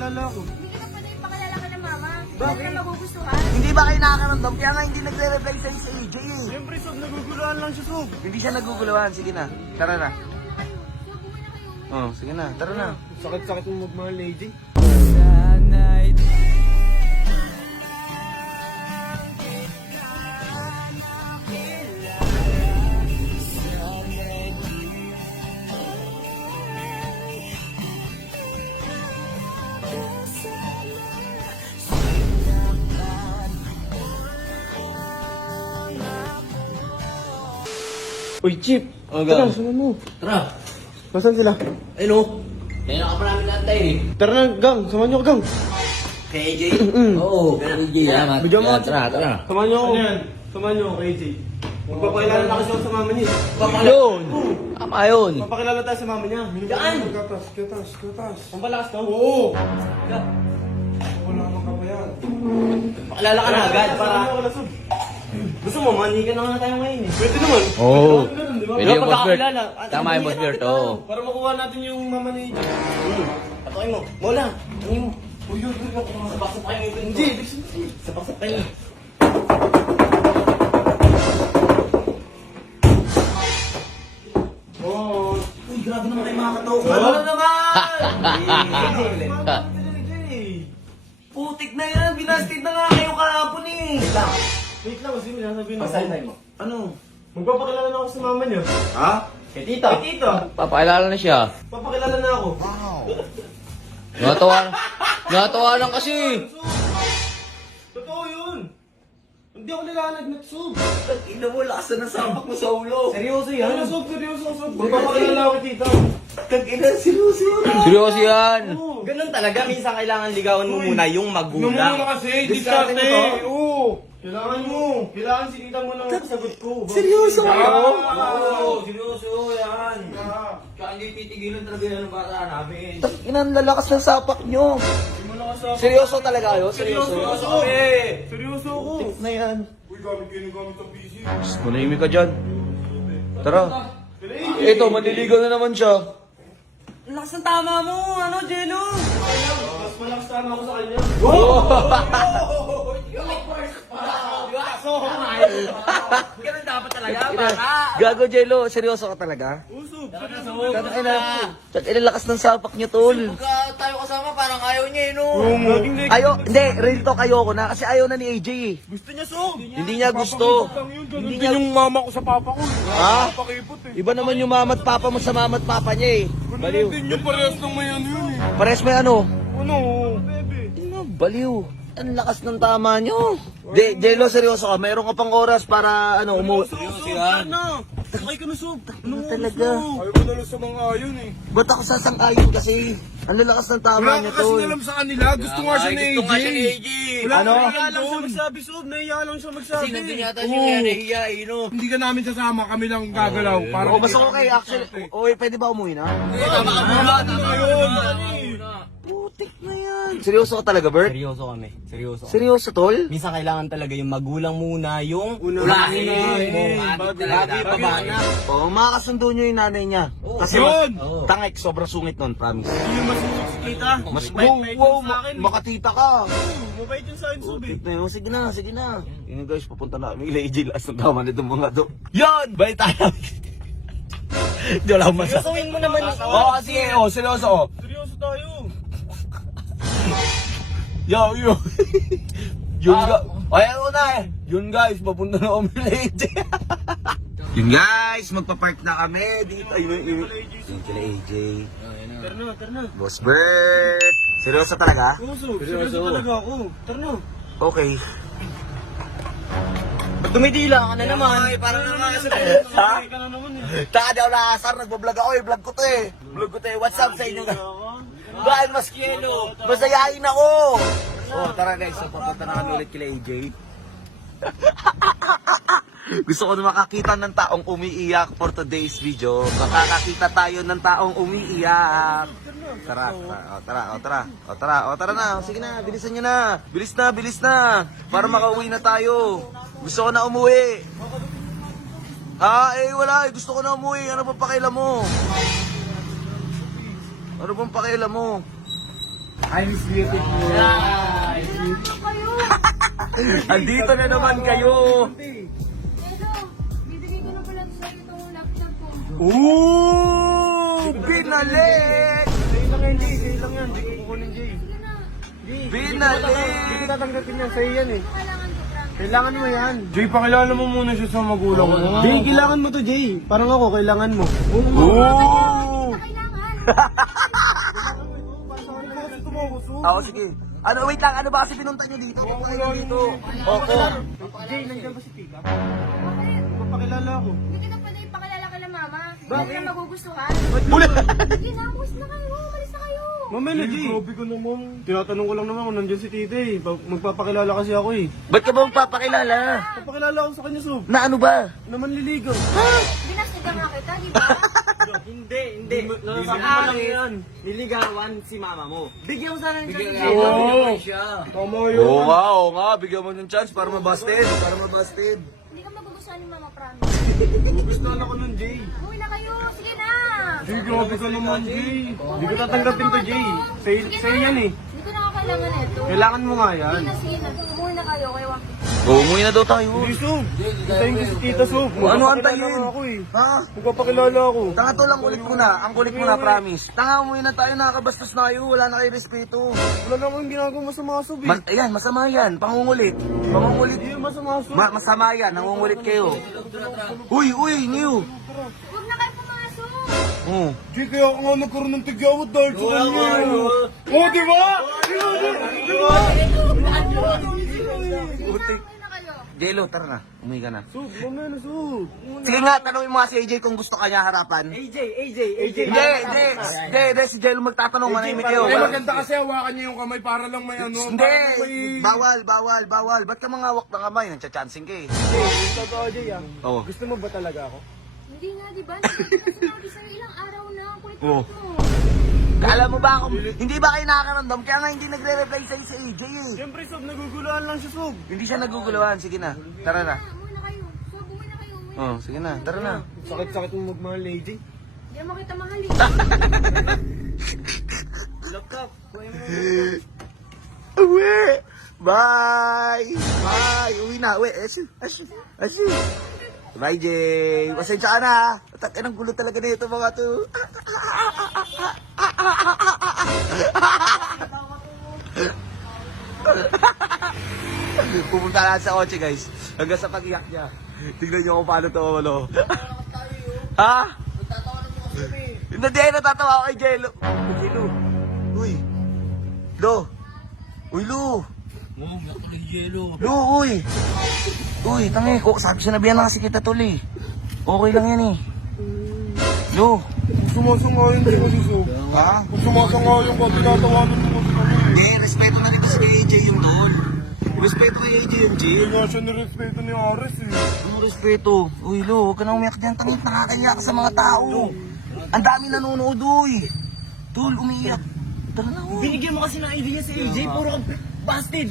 Pakilala ako. Hindi ka pa pwede ipakilala ka ng mama. Bakit? Hindi ka magugustuhan. Hindi ba kayo nakakaramdam? Kaya nga hindi nagre-reply sa'yo si AJ eh. Siyempre, Sob, naguguluhan lang siya, Sob. Hindi siya naguguluhan. Sige na. Tara na. So, umuwi na kayo. Oh, sige na. Tara na. Sakit-sakit mo magmahal na AJ. Uy, Chip! Tara, sama mo. Tara. Nasaan sila? Ayun o. Kaya ka pa namin naantay eh. Tara na, gang! Sama niyo ako, gang! Kay AJ? Oo, kay AJ. Salamat. Bigyan mo. Tara. Sama niyo ako. Sama niyo ako, AJ. Magpapakilala na kasi ako sa mama niya. Yun. Tama yun. Papakilala tayo sa mama niya. Saan? Katas. Ang palakas to? Oo! Wala namang kapayan. Pakilala ka na agad para... Para... Gusto mo, manikan na nga tayo ngayon eh. Pwede naman. Oo. Ganun, di ba? Pwede yung boss Bert. Pagkakilala. Tama yung boss Bert, oo. Para makuha natin yung mama ni AJ. Patuloy mo. Mola. Ano mo? Uy, yun. Sabak-sabak kayo ngayon. Hindi. Sabak-sabak kayo. Oo. Uy, grabe naman kayo mga katao. Ano naman? Putik na yan. Binasted na nga kayo kahapon eh. Wait lang kasi may nasabihin ako. Pasalay mo. Ano? Magpapakilala na ako sa mama niya. Ha? Kay tita. Kay tita. Papakilala na siya. Papakilala na ako. Natawa lang kasi. Totoo yun. Hindi ako nilalagnet, Sob. Ina mo, lakas na sapak mo sa ulo. Seryoso yan? Ano, Sob? Seryoso, Sob. Magpapakilala ako kay tita. Tag-ina, seryoso yun. Seryoso yan. Oo. Ganun talaga, minsan kailangan ligawan mo muna yung magulang. Nung kasi, Diskarte diskarte. mo to? Oo. Kailangan mo. Kailangan si tita mo lang ang sagot ko. Seryoso? Oo. Seryoso yan. Kaya hindi titigilan talaga yan ang bata namin. Inan lalakas ng sapak nyo. Hindi mo lang kasama. Seryoso talaga kayo? Seryoso? Seryoso. Seryoso ako. Na yan. Uy, gamit kayo ng gamit ang PC. Manahimik ka dyan. Tara. Ito, manliligaw na naman siya. Lakas ng tama mo, ano, Jello? Mas malakas tama ako sa kanya. Ganun dapat talaga, baka. Gago, Jello. Seryoso ka talaga? Usog. Tatay lakas ng sapak nyo, tol. Pagka tayo kasama, parang ayaw niya, no? Hindi, real talk ayoko na kasi ayaw na ni AJ eh. Gusto niya, Sob. Hindi niya gusto. Hindi niya yung mama ko sa papa ko. Ha? Pakipot eh. Iba naman yung mama at papa mo sa mama at papa niya eh. Baliw. Hindi yung parehas ng may ano yun eh. Pares may ano? Ano? Bebe. Baliw. Ang lakas ng tama nyo. Jello, seryoso ka. Mayroon ka pang oras para ano, umuwi. Seryoso yan. Ano? Sakay ka na, Sob. Ano talaga? Ayaw ko na lang sa mga ayon eh. Ba't ako sasang-ayon kasi? Ang lalakas ng tama Wala niya, ka kasi tol. alam sa kanila. Gusto nga siya ni AJ. Gusto nga siya ni AJ. Wala Ano? nahiya lang siya magsabi, Sob. Nahiya lang siya magsabi. Kasi nandun yata siya nahiya, eh, no? Hindi ka namin sasama. Kami lang gagalaw. Para Oh, basta okay, actually. Okay, pwede ba umuwi na? Tama ka muna, tama ka muna. Putik na yan. Seryoso ka talaga, Bert? Seryoso kami, seryoso. Seryoso, tol? Minsan kailangan talaga yung magulang muna yung Unahin. pabana. Oo, makakasundo nyo yung nanay niya. Kasi Yun! tangik, sobrang sungit nun, promise. Hindi yung masusunod si tita. Mas Mabait wow, yun sa akin. makatita ka. Mabait yun sa akin, Sob eh. Putik na yun. Sige na, sige na. Yun guys, papunta na kami. AJ, last ng tama nitong mga to. Yan! Balik tayo. Di wala akong masa. Seryosoin mo naman. Oo, sige. Oo, seryoso. Seryoso tayo. Yo. Yun ayan mo na eh. Yun guys, papunta na kami na AJ. Yun guys, magpa-park na kami dito. Yun kila AJ. Tara na. Boss Bert. Seryoso talaga? Seryoso talaga ako. Tara na. Okay. Ba't dumidila ka na naman? Parang nakakasal. Ha? Ka na naman eh. Taka daw na asar, nagbablog ako eh. Vlog ko to eh. Vlog ko to eh. What's up sa inyo? Dahil mas kilo. Masayain ako. Oh, tara guys. So, papunta na kami ulit kila AJ. Gusto ko na makakita ng taong umiiyak for today's video. Makakakita tayo ng taong umiiyak. Tara na. Sige na, bilisan nyo na. Bilis na. Para makauwi na tayo. Gusto ko na umuwi. Ha? Wala eh. Gusto ko na umuwi. Ano ba pakialam mo? I'm beautiful. Kayo. Andito na naman kayo. Hello. Bibigay ko na pala sa'yo itong laptop ko. Ooh! Binalik! Sa'yo lang yan, Jay. Sa'yo lang yan. Hindi ko kukunin, Jay. Sige na. Hindi ko Binalik! tatanggapin yan. Sa'yo yan eh. Kailangan ko, promise. Kailangan mo yan. Jay, pakilala mo muna siya sa magulang ko. Jay, kailangan mo to, Jay. Parang ako, kailangan mo. Ooh! Kailangan. Oo, sige. Ano, wait lang. Ano ba kasi pinunta nyo dito? Opo. Jay, nandiyan ba si Tika? Bakit? Papakilala ako. Hindi kita pwede ipakilala ka ng mama. Hindi Bakit? na magugustuhan. Uli! Sige na, umus na kayo. Umalis na kayo. Mamela, Jay. Grabe ko naman. Tinatanong ko lang naman kung nandiyan si Tita eh. Magpapakilala kasi ako eh. Ba't ka ba magpapakilala? Papakilala ako sa kanya, Sob. Na ano ba? Naman liligaw. Binastigan nga kita, di ba? Hindi. Nasasabi mo lang yan. Niligawan si mama mo. Bigyan mo sana ng chance. Oo. Tama yun. Oo nga. Bigyan mo ng chance para mabasted. Hindi ka magugustuhan ni mama, promise. Gustuhan ako nun, Jay. Uwi na kayo. Sige na. Jay, grabe ka naman, Jay. Hindi ko tatanggapin to, Jay. Sa'yo yan eh. Hindi ko na kailangan ito. Kailangan mo nga yan. Sige na. Umuwi na kayo kay Wampi. Umuwi na daw tayo. Hindi, Sob. Hintayin ko si Tita, Sob. Ano Magpapakilala antayin? ako eh. Ha? Magpapakilala ako. Tanga to lang kulit mo na. Ang kulit mo na, promise. Tanga, umuwi na tayo. Nakakabastos na kayo. Wala na kayo respeto. Wala na akong ginagawa masama, Sob eh. Ayan, masama yan. Pangungulit. Hindi yun masama, Sob. Masama yan. Nangungulit kayo. Uy, New. Huwag na kayo pumasok. Oh. Jay, kaya ako nga nagkaroon ng tigyawat dahil sa kanya. Oo, di ba? Di ba? Putik. Uwi na kayo. Jelo, tara na. Umuwi ka na. Sob, mamaya na, Sob. Sige nga, tanongin mo nga si AJ kung gusto ka niya harapan. AJ. Hindi, si Jelo magtatanong, manahimik kayo. Ay, maganda kasi hawakan niya yung kamay para lang may ano. Hindi, bawal. Ba't ka mga hawak ng kamay? Nanchachancing ka eh. Totoo, Jay ah. Oo. Gusto mo ba talaga ako? Hindi nga, di ba? Hindi ko na sinabi sa'yo ilang araw na. Ang kulit Oo. mo. Alam mo ba kung hindi ba kayo nakakaramdam? Kaya nga hindi nagre-reply sa'yo si AJ eh. Siyempre, Sob, naguguluhan lang siya, Sob. Hindi siya naguguluhan. Sige na, tara na. Umuwi na kayo. So, umuwi na kayo. Uwi. Oh, sige na, tara na. Sakit-sakit mo magmahal, AJ. Hindi mo kita mahal eh. Laptop. Uwi! Bye! Uwi na, uwi. Asu. Bye, Jay. Pasensya ka na, ha? Ang gulo talaga na ito, mga to. Pupunta na sa kotse, guys. Hanggang sa pag-iyak niya. Tignan niyo kung paano to, ano. Ha? Hindi, natatawa ako kay Jello. Jello. Uy. Lo. Lo, uy. Uy, tangi ko. Sinabihan na kasi kita tol eh. Okay lang yan eh. Lo. Sumasangayon din kasi, Sob. Ha? Kung sumasangayon ka, tinatawanan mo kasi kami. Hindi, respeto na rin kasi kay AJ yung tol. Respeto kay AJ yung G. Hindi nga siya nirespeto ni Ares eh. Ano respeto? Uy, Lo, huwag ka nang umiyak dyan. Tangit, nakakanya ka sa mga tao. Ang dami nanonood, uy. Tol, umiyak. Tara na, uy. Binigyan mo kasi ng idea si AJ. Puro ka busted.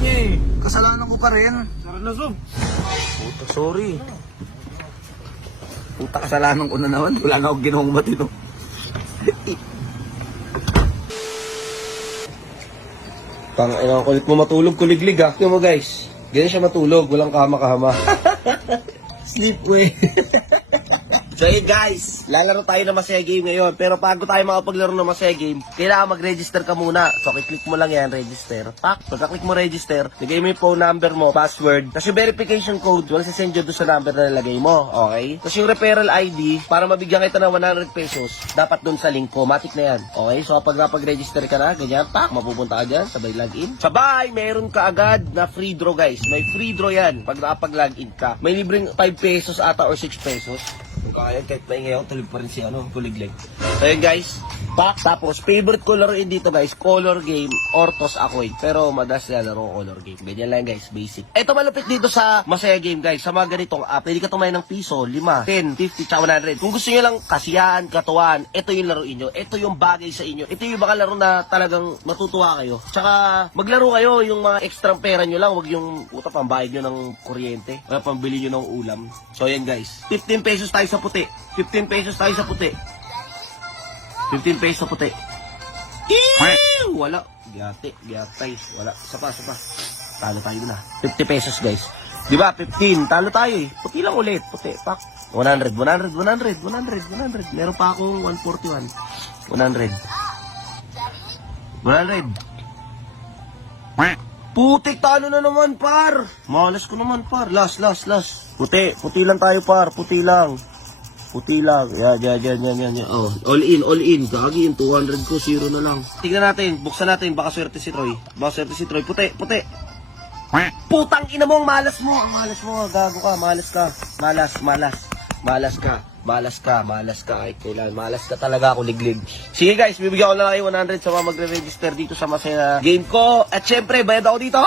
niya eh. Kasalanan ko pa rin. Sarap na, Sob. Puta, sorry. Puta, kasalanan ko na naman. Wala na akong ginawang matino. Ang kulit mo matulog, kuliglig ah. Tingnan mo guys, ganyan siya matulog, walang kahama-kahama. Sleepway. So yun guys, lalaro tayo ng Masaya Game ngayon. Pero bago tayo makapaglaro ng Masaya Game, kailangan mag-register ka muna. So click mo lang yan, register. Pak, pagka-click mo register, lagay mo yung phone number mo, password, tapos yung verification code, wala sasend yun doon sa number na nalagay mo. Okay? Tapos yung referral ID, para mabigyan kita ng 100 pesos, dapat doon sa link ko, matik na yan. Okay? So pag napag-register ka na, ganyan, pak, mapupunta ka dyan, sabay login. Sabay, meron ka agad na free draw guys. May free draw yan pag nakapag-login ka. May libreng 5 pesos ata or 6 pesos. Kaya kahit maingay ako, tulog pa rin si kuliglig. So yun guys, back. Tapos favorite ko laruin dito guys, color game or toss ako'y. Pero madalas na laro color game. Ganyan lang guys, basic. Ito malupit dito sa Masaya Game guys, sa mga ganitong app, pwede ka tumayo ng piso, 5, 10, 50, tsaka 100. Kung gusto nyo lang kasiyahan, katuwaan, ito yung laruin nyo. Ito yung bagay sa inyo. Ito yung baka laro na talagang matutuwa kayo. Tsaka maglaro kayo yung mga extra pera nyo lang, wag yung puta pambayad nyo ng kuryente, o pambili nyo ng ulam. So yan guys, 15 pesos tayo sa puti. 15 pesos tayo sa puti. 15 pesos sa puti. Wala. Giyatay. Wala. Sapa. Talo tayo na. 50 pesos, guys. Di ba? 15. Talo tayo eh. Puti lang ulit. Puti. Pak. 100. Meron pa akong 141. 100. Putik, talo na naman, par. Malas ko naman, par. Last. Puti lang tayo, par. Puti lang. Yan. Oh, all in. Gagi yung 200 ko, 0 na lang. Tignan natin, buksan natin. Baka swerte si Troy. Puti. Putang ina mo, ang malas mo. Gago ka, malas ka. Malas ka. Ay, kailan. Malas ka talaga ako, liglig. Sige guys, bibigyan ko na lang kayo 100 sa mga magre-register dito sa masaya game ko. At syempre, bayad ako dito.